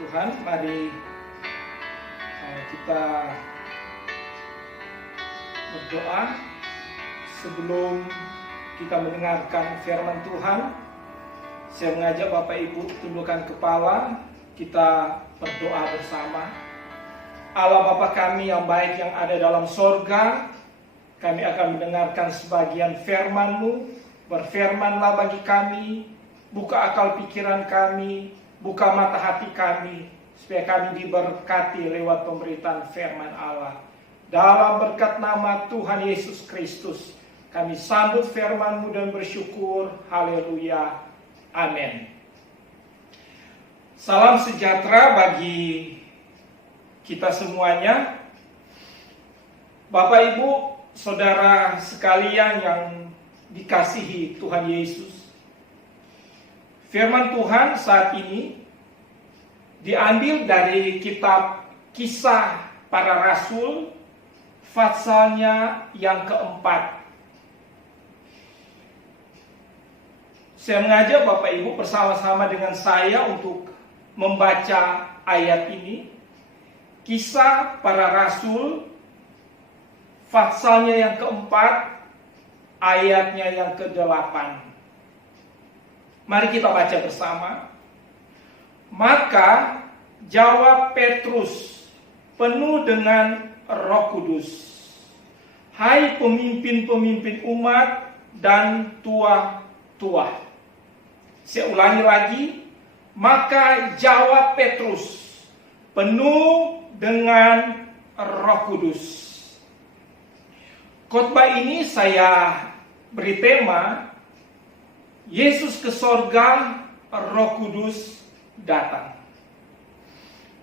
Tuhan, mari kita berdoa sebelum kita mendengarkan firman Tuhan. Saya mengajak Bapak Ibu tundukkan kepala, kita berdoa bersama. Allah Bapa kami yang baik yang ada dalam sorga, kami akan mendengarkan sebagian firman-Mu. Berfirmanlah bagi kami, buka akal pikiran kami, buka mata hati kami, supaya kami diberkati lewat pemberitaan firman Allah. Dalam berkat nama Tuhan Yesus Kristus, kami sambut firman-Mu dan bersyukur. Haleluya. Amin. Salam sejahtera bagi kita semuanya. Bapak Ibu, saudara sekalian yang dikasihi Tuhan Yesus. Firman Tuhan saat ini diambil dari kitab Kisah Para Rasul, pasalnya yang keempat. Saya mengajak Bapak Ibu bersama-sama dengan saya untuk membaca ayat ini. Kisah Para Rasul, pasalnya yang keempat, ayatnya yang ke-8. Mari kita baca bersama. Maka jawab Petrus penuh dengan Roh Kudus, hai pemimpin-pemimpin umat dan tua-tua. Saya ulangi lagi. Maka jawab Petrus penuh dengan Roh Kudus. Khotbah ini saya beri tema Yesus ke sorga, Roh Kudus datang.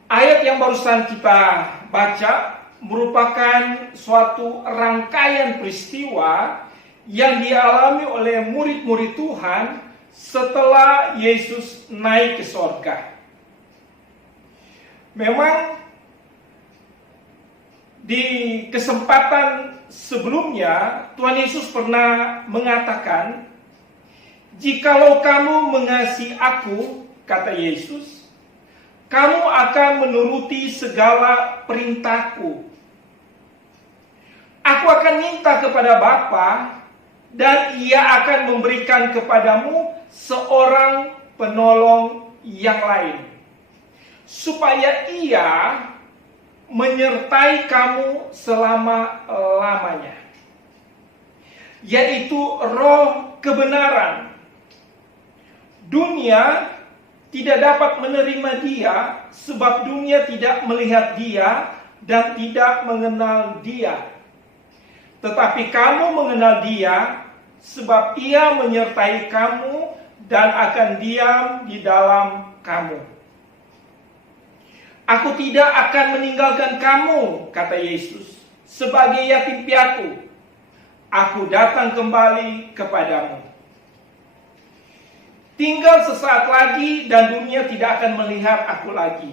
Ayat yang barusan kita baca merupakan suatu rangkaian peristiwa yang dialami oleh murid-murid Tuhan setelah Yesus naik ke sorga. Memang di kesempatan sebelumnya Tuhan Yesus pernah mengatakan, "Jikalau kamu mengasihi aku," kata Yesus, "kamu akan menuruti segala perintahku. Aku akan minta kepada Bapa, dan Ia akan memberikan kepadamu seorang penolong yang lain, supaya Ia menyertai kamu selama-lamanya, yaitu Roh kebenaran. Dunia tidak dapat menerima Dia, sebab dunia tidak melihat Dia dan tidak mengenal Dia. Tetapi kamu mengenal Dia, sebab Ia menyertai kamu dan akan diam di dalam kamu. Aku tidak akan meninggalkan kamu," kata Yesus, "sebagai yatim piatu. Aku datang kembali kepadamu. Tinggal sesaat lagi dan dunia tidak akan melihat aku lagi.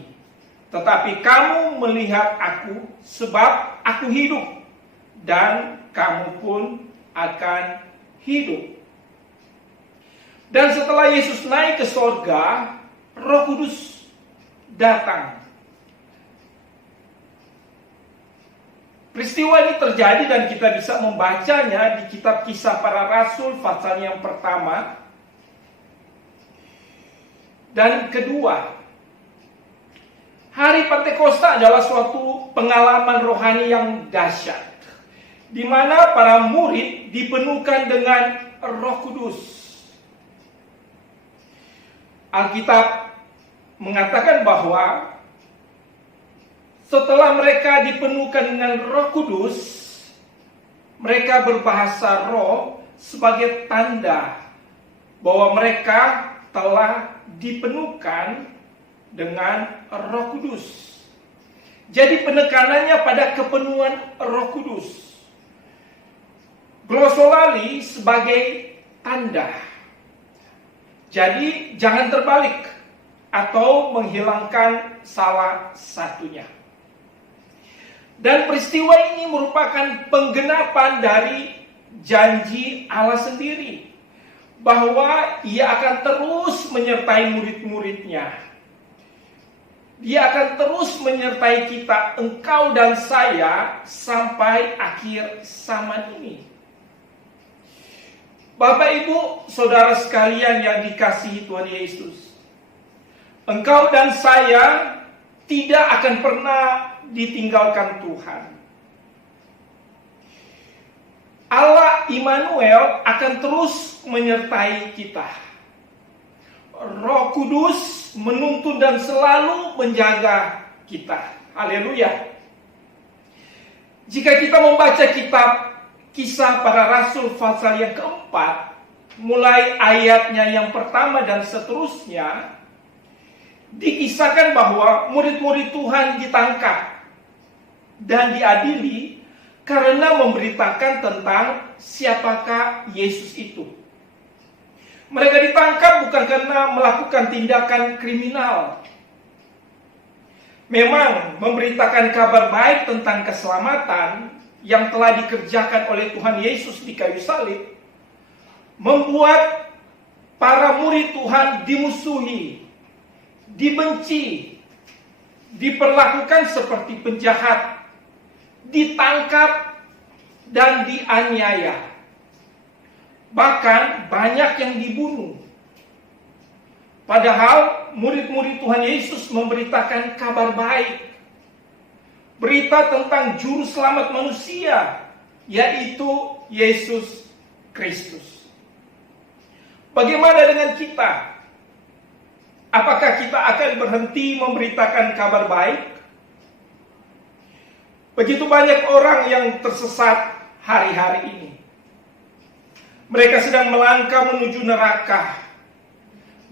Tetapi kamu melihat aku, sebab aku hidup, dan kamu pun akan hidup." Dan setelah Yesus naik ke sorga, Roh Kudus datang. Peristiwa ini terjadi dan kita bisa membacanya di kitab Kisah Para Rasul pasal yang pertama dan kedua. Hari Pentakosta adalah suatu pengalaman rohani yang dahsyat, di mana para murid dipenuhkan dengan Roh Kudus. Alkitab mengatakan bahwa setelah mereka dipenuhkan dengan Roh Kudus, mereka berbahasa roh sebagai tanda bahwa mereka telah dipenuhkan dengan Roh Kudus. Jadi penekanannya pada kepenuhan Roh Kudus. Glosolali sebagai tanda. Jadi jangan terbalik atau menghilangkan salah satunya. Dan peristiwa ini merupakan penggenapan dari janji Allah sendiri, bahwa Ia akan terus menyertai murid-muridnya. Dia akan terus menyertai kita, engkau dan saya, sampai akhir zaman ini. Bapak, Ibu, saudara sekalian yang dikasihi Tuhan Yesus, engkau dan saya tidak akan pernah ditinggalkan Tuhan. Allah Immanuel akan terus menyertai kita. Roh Kudus menuntun dan selalu menjaga kita. Haleluya. Jika kita membaca kitab Kisah Para Rasul pasal yang keempat, mulai ayatnya yang pertama dan seterusnya, dikisahkan bahwa murid-murid Tuhan ditangkap dan diadili karena memberitakan tentang siapakah Yesus itu. Mereka ditangkap bukan karena melakukan tindakan kriminal. Memang memberitakan kabar baik tentang keselamatan yang telah dikerjakan oleh Tuhan Yesus di kayu salib membuat para murid Tuhan dimusuhi, dibenci, diperlakukan seperti penjahat, ditangkap dan dianiaya. Bahkan banyak yang dibunuh. Padahal murid-murid Tuhan Yesus memberitakan kabar baik, berita tentang juru selamat manusia, yaitu Yesus Kristus. Bagaimana dengan kita? Apakah kita akan berhenti memberitakan kabar baik? Begitu banyak orang yang tersesat hari-hari ini. Mereka sedang melangkah menuju neraka.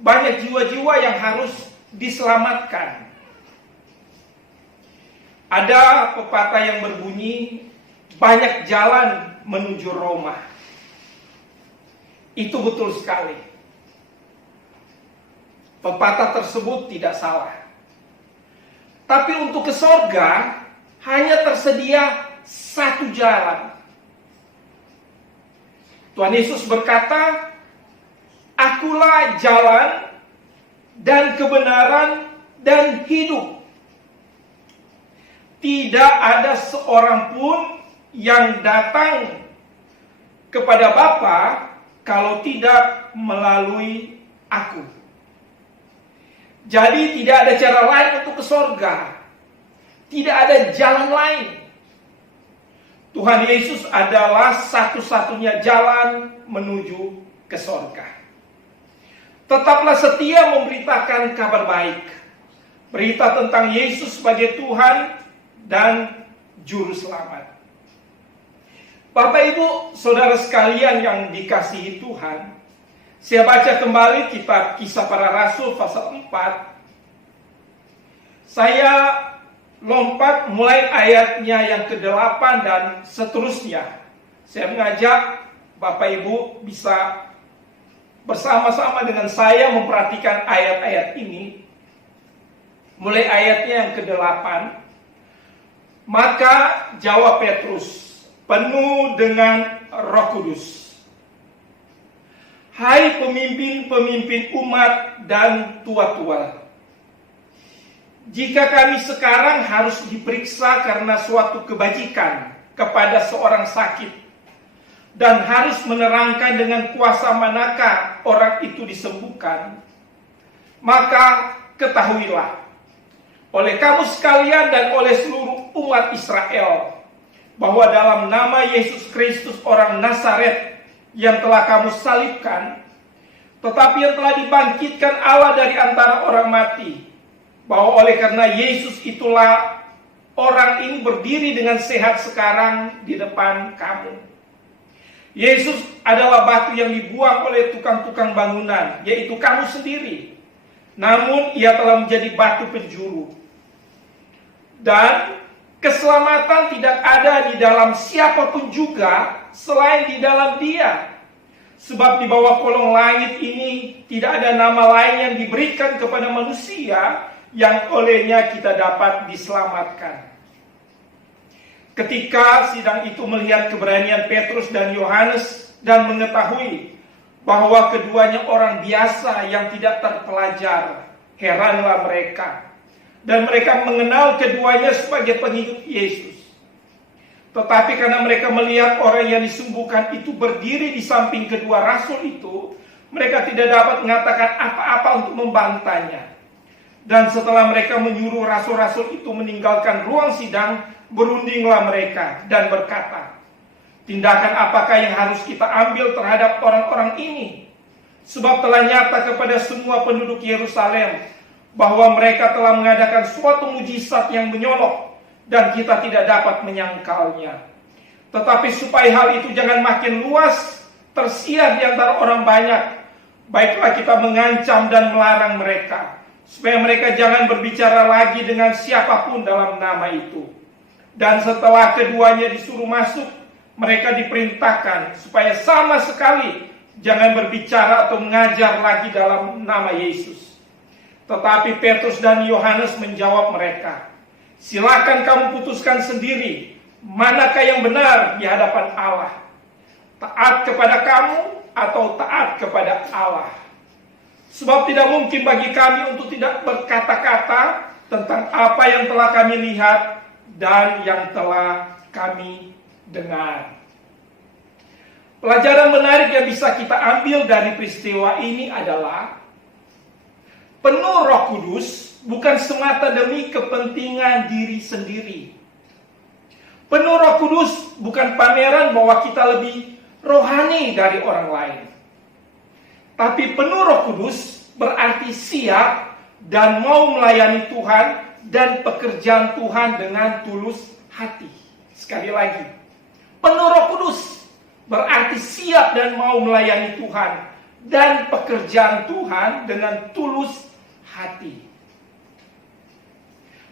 Banyak jiwa-jiwa yang harus diselamatkan. Ada pepatah yang berbunyi, banyak jalan menuju Roma. Itu betul sekali. Pepatah tersebut tidak salah. Tapi untuk ke sorga, hanya tersedia satu jalan. Tuhan Yesus berkata, Akulah jalan dan kebenaran dan hidup. Tidak ada seorang pun yang datang kepada Bapa kalau tidak melalui aku. Jadi tidak ada cara lain untuk ke sorga. Tidak ada jalan lain. Tuhan Yesus adalah satu-satunya jalan menuju ke sorga. Tetaplah setia memberitakan kabar baik. Berita tentang Yesus sebagai Tuhan dan Juru Selamat. Bapak, Ibu, saudara sekalian yang dikasihi Tuhan, saya baca kembali kitab Kisah Para Rasul pasal 4. Saya lompat mulai ayatnya yang ke-8 dan seterusnya. Saya mengajak Bapak Ibu bisa bersama-sama dengan saya memperhatikan ayat-ayat ini. Mulai ayatnya yang ke-8. Maka jawab Petrus, penuh dengan Roh Kudus, hai pemimpin-pemimpin umat dan tua-tua, jika kami sekarang harus diperiksa karena suatu kebajikan kepada seorang sakit, dan harus menerangkan dengan kuasa manakah orang itu disembuhkan, maka ketahuilah oleh kamu sekalian dan oleh seluruh umat Israel, bahwa dalam nama Yesus Kristus orang Nazaret yang telah kamu salibkan, tetapi yang telah dibangkitkan Allah dari antara orang mati, bahwa oleh karena Yesus itulah orang ini berdiri dengan sehat sekarang di depan kamu. Yesus adalah batu yang dibuang oleh tukang-tukang bangunan, yaitu kamu sendiri. Namun ia telah menjadi batu penjuru. Dan keselamatan tidak ada di dalam siapapun juga selain di dalam Dia. Sebab di bawah kolong langit ini tidak ada nama lain yang diberikan kepada manusia yang olehnya kita dapat diselamatkan. Ketika sidang itu melihat keberanian Petrus dan Yohanes dan mengetahui bahwa keduanya orang biasa yang tidak terpelajar, heranlah mereka. dan mereka mengenal keduanya sebagai pengikut Yesus. Tetapi karena mereka melihat orang yang disembuhkan itu berdiri di samping kedua rasul itu, mereka tidak dapat mengatakan apa-apa untuk membantahnya. Dan setelah mereka menyuruh rasul-rasul itu meninggalkan ruang sidang, berundinglah mereka dan berkata, tindakan apakah yang harus kita ambil terhadap orang-orang ini? Sebab telah nyata kepada semua penduduk Yerusalem bahwa mereka telah mengadakan suatu mujizat yang menyolok, dan kita tidak dapat menyangkalnya. Tetapi supaya hal itu jangan makin luas, tersiar di antara orang banyak, baiklah kita mengancam dan melarang mereka, supaya mereka jangan berbicara lagi dengan siapapun dalam nama itu. Dan setelah keduanya disuruh masuk, mereka diperintahkan supaya sama sekali jangan berbicara atau mengajar lagi dalam nama Yesus. Tetapi Petrus dan Yohanes menjawab mereka, silakan kamu putuskan sendiri manakah yang benar di hadapan Allah, taat kepada kamu atau taat kepada Allah. Sebab tidak mungkin bagi kami untuk tidak berkata-kata tentang apa yang telah kami lihat dan yang telah kami dengar. Pelajaran menarik yang bisa kita ambil dari peristiwa ini adalah penuh Roh Kudus bukan semata demi kepentingan diri sendiri. Penuh Roh Kudus bukan pameran bahwa kita lebih rohani dari orang lain. Tapi penuh Roh Kudus berarti siap dan mau melayani Tuhan dan pekerjaan Tuhan dengan tulus hati. Sekali lagi, penuh Roh Kudus berarti siap dan mau melayani Tuhan dan pekerjaan Tuhan dengan tulus hati.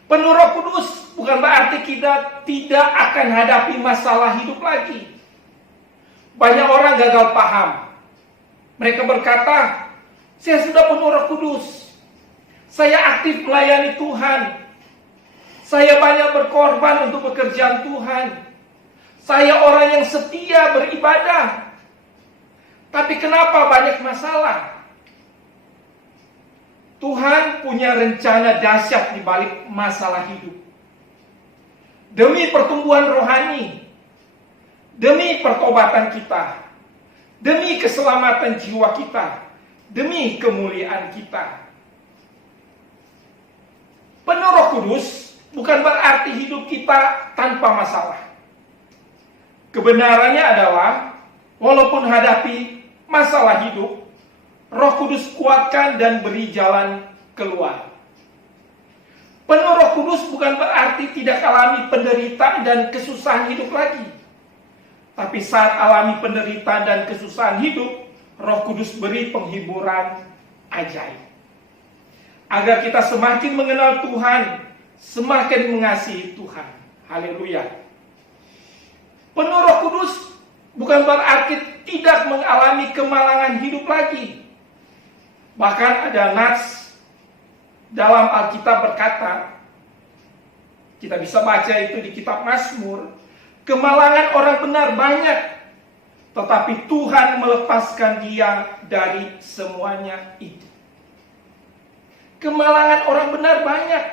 Penuh Roh Kudus bukan berarti kita tidak akan hadapi masalah hidup lagi. Banyak orang gagal paham. Mereka berkata, saya sudah penuh Roh Kudus, saya aktif melayani Tuhan, saya banyak berkorban untuk pekerjaan Tuhan, saya orang yang setia beribadah. Tapi kenapa banyak masalah? Tuhan punya rencana dahsyat di balik masalah hidup. Demi pertumbuhan rohani, demi pertobatan kita, demi keselamatan jiwa kita, demi kemuliaan kita. Penuh Roh Kudus bukan berarti hidup kita tanpa masalah. Kebenarannya adalah, walaupun hadapi masalah hidup, Roh Kudus kuatkan dan beri jalan keluar. Penuh Roh Kudus bukan berarti tidak alami penderitaan dan kesusahan hidup lagi. Tapi saat alami penderitaan dan kesusahan hidup, Roh Kudus beri penghiburan ajaib. Agar kita semakin mengenal Tuhan, semakin mengasihi Tuhan. Haleluya. Penuh Roh Kudus bukan berarti tidak mengalami kemalangan hidup lagi. Bahkan ada nats dalam Alkitab berkata, kita bisa baca itu di kitab Mazmur, kemalangan orang benar banyak, tetapi Tuhan melepaskan dia dari semuanya itu. Kemalangan orang benar banyak,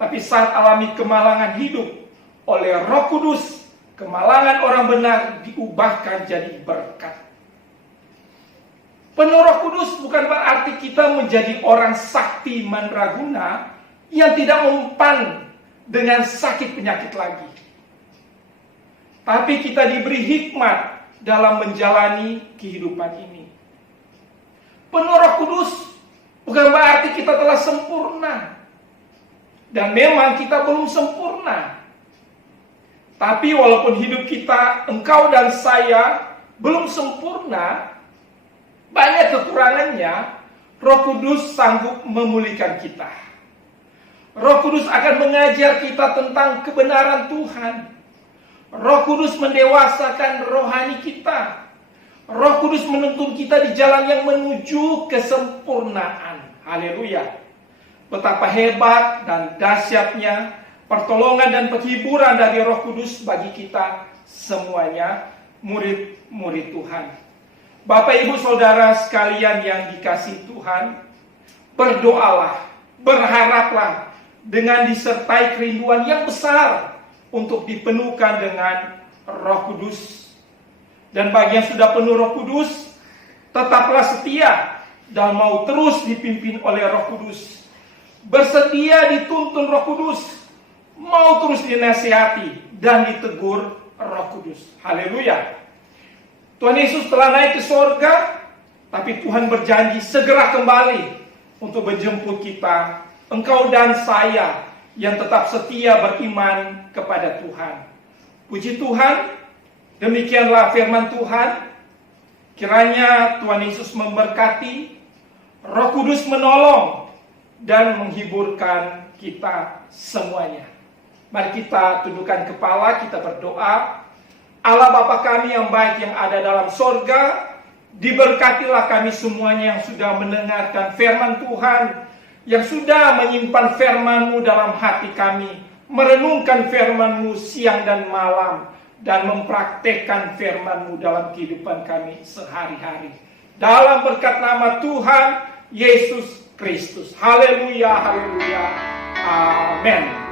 tapi saat alami kemalangan hidup oleh Roh Kudus, kemalangan orang benar diubahkan jadi berkat. Penuh Roh Kudus bukan berarti kita menjadi orang sakti mandraguna yang tidak mempan dengan sakit penyakit lagi. Tapi kita diberi hikmat dalam menjalani kehidupan ini. Penuh Roh Kudus bukan berarti kita telah sempurna. Dan memang kita belum sempurna. Tapi walaupun hidup kita, engkau dan saya, belum sempurna, banyak kekurangannya, Roh Kudus sanggup memulihkan kita. Roh Kudus akan mengajar kita tentang kebenaran Tuhan. Roh Kudus mendewasakan rohani kita. Roh Kudus menuntun kita di jalan yang menuju kesempurnaan. Haleluya. Betapa hebat dan dahsyatnya pertolongan dan penghiburan dari Roh Kudus bagi kita semuanya, murid-murid Tuhan. Bapak, Ibu, Saudara sekalian yang dikasihi Tuhan, berdoalah, berharaplah, dengan disertai kerinduan yang besar untuk dipenuhkan dengan Roh Kudus. Dan bagi yang sudah penuh Roh Kudus, tetaplah setia dan mau terus dipimpin oleh Roh Kudus. Bersedia dituntun Roh Kudus, mau terus dinasihati dan ditegur Roh Kudus. Haleluya. Tuhan Yesus telah naik ke sorga, tapi Tuhan berjanji segera kembali untuk menjemput kita, engkau dan saya yang tetap setia beriman kepada Tuhan. Puji Tuhan, demikianlah firman Tuhan. Kiranya Tuhan Yesus memberkati, Roh Kudus menolong dan menghiburkan kita semuanya. Mari kita tundukkan kepala, kita berdoa. Allah Bapa kami yang baik yang ada dalam sorga, diberkatilah kami semuanya yang sudah mendengarkan firman Tuhan, yang sudah menyimpan firman-Mu dalam hati kami, merenungkan firman-Mu siang dan malam, dan mempraktekkan firman-Mu dalam kehidupan kami sehari-hari. Dalam berkat nama Tuhan Yesus Kristus. Haleluya, haleluya. Amin.